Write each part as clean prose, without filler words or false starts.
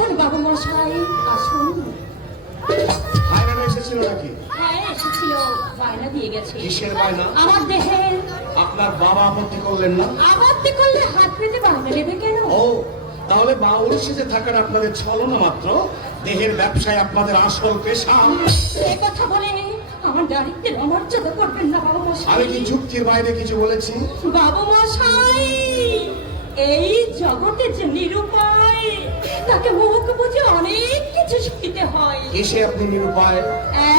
আসুন বাবু মশাই, আসুন। ভাইরা এসেছিল নাকি? হ্যাঁ এসেছিল, বায়না দিয়ে গেছে। কিসের বায়না? আমার দেহের। আপনার বাবা আপত্তি করলেন না? আপত্তি করলে হাত পেতে বাঁধা নেবে কেন? ও, তাহলে বাউল সেজে থাকার আপনাদের ছলনা মাত্র, দেহের ব্যবসায় আপনাদের আসল পেশা। এ কথা বলে আমার দারিদ্রের অমর্যাদা করবেন না বাবু মশাই। আমি কি যুক্তির বাইরে কিছু বলেছি? বাবু মশাই, এই জগতে যে নিরুপায় তাকে মুখ বুঝে অনেক কিছু শিখতে হয়। কিসে আপনি নিরুপায়?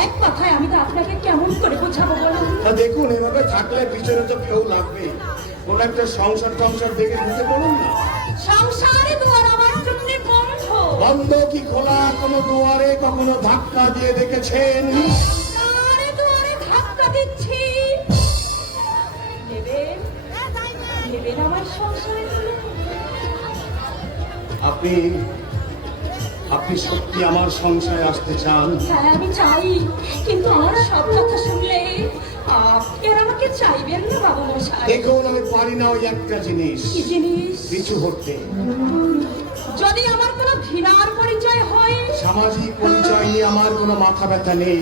এক কথায় আমি তো আপনাকে কেমন করে বোঝাবো বলুন? তা দেখুন, এভাবে থাকলে পিছনে তো কেউ লাগবে। কোন একটা সংসার টংসার দেখে ঢুকে পড়ুন না। সংসারে দুয়ার আমার জন্য বন্ধ। বন্ধ কি খোলা? কোনো দুয়ারে কখনো ধাক্কা দিয়ে দেখেছেন? সংসারে দুয়ারে ধাক্কা দিচ্ছি। নেবেন নেবেন আমার সংসারে তুলে? আপনি আপনি সত্যি আমার সংসারে আসতে চান? হ্যাঁ আমি চাই, কিন্তু আমার সব কথা শুনলে আপনি আর আমাকে চাইবেন না বাবু মশাই। দেখুন, আমি পারি না ওই একটা জিনিস, কি জিনিস? পিছু হটতে। যদি আমার কোনো ঘৃণার পরিচয় হয়? সামাজিক পরিচয় নিয়ে আমার কোনো মাথা ব্যথা নেই।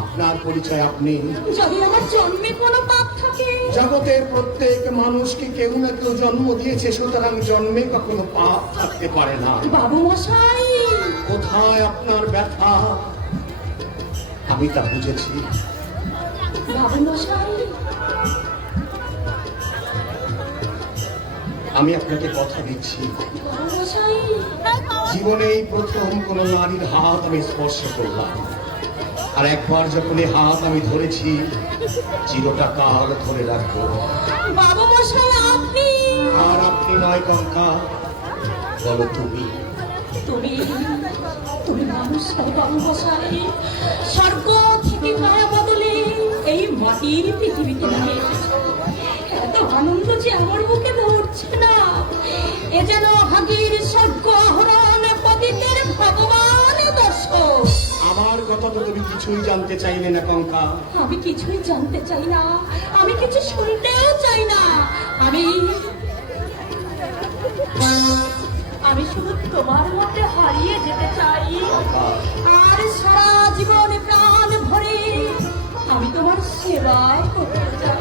আপনার পরিচয় আপনি। যদি আমার জন্মে কোনো পাপ থাকে? জগতের প্রত্যেক মানুষকে কেউ না কেউ জন্ম দিয়েছে, সুতরাং জন্মে কখনো পাপ থাকতে পারে না। বাবু মশাই, কোথায় আপনার ব্যথা? আমি তা বুঝেছি। বাবু মশাই, আমি আপনাকে কথা দিচ্ছি, বাবু মশাই, জীবনে এই প্রথম কোন নারীর হাত আমি স্পর্শ করলাম। আর একবার যখন এই হাত আমি ধরেছি, চিরটা কাল ধরে রাখবো। বাবু মশাই আপনি? আর আপনি নয় কঙ্কা, বলো তুমি। তুমি তুমি মানুষ নও বাবু মশাই, স্বর্গ থেকে মায়া বদলে এই মাটির পৃথিবীতে নামে এসেছো। এত আনন্দ যে আমার বুকে ধরছে না। এ যেন হাগির স্বর্গ আহরণ পতিতের ভগবান দর্শক। আমার কথা তো তুমি কিছুই জানতে চাইলে না কঙ্কা। আমি কিছুই জানতে চাই না, আমি কিছু শুনতেও চাই না। আমি আমি শুধু তোমার মধ্যে হারিয়ে যেতে চাই। আর সারা জীবন প্রাণ ভরে আমি তোমার সেবায় করতে চাই।